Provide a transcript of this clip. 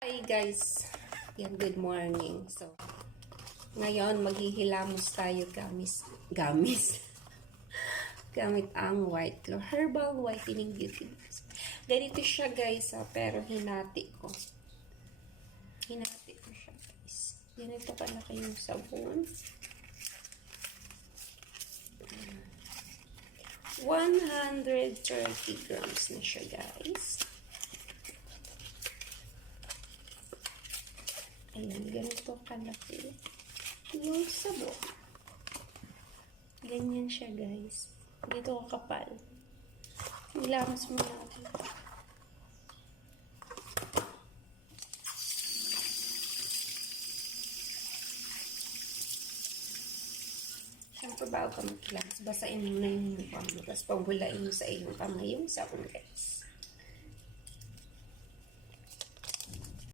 Hi guys! Yan, good morning. So, ngayon maghihilamos tayo gamit ang white claw. Herbal whitening beauty mask. Ganito siya guys, pero hinati ko. Hinati ko siya guys. Ganito kalaki yung sabon. 130 grams na siya guys. Ayan, ganito kalaki yung sabon. Ganyan siya, guys. Dito ko kapal. Ilamos mo natin. Siyempre, bago ka magkilamos, basain mo na yung mukha mo. Tapos, paghulain mo sa iyong kamay yung sabon, guys.